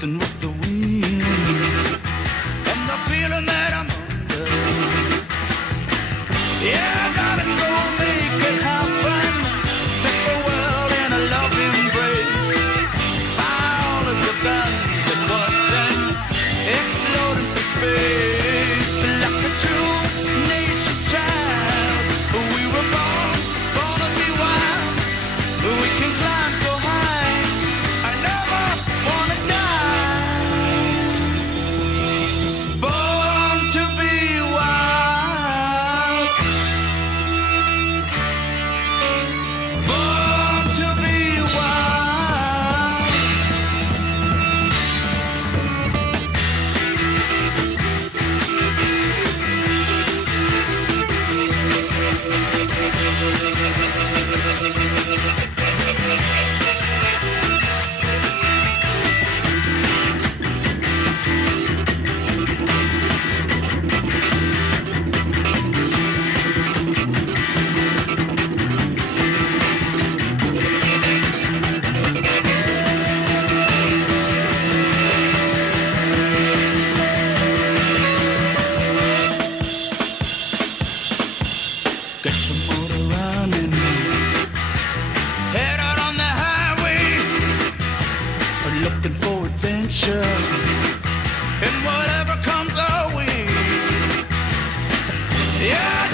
dancing with the wind, and the feeling that I'm under. Yeah, I gotta go make it happen. Take the world in a loving embrace. Fire all of the guns at once and explode into space. Like a true nature's child, we were born to be wild. We can climb so high, I never wanna die. Born to be wild. Born to be wild. Get your motor running, head out on the highway, looking for adventure, and whatever comes our way. Yeah,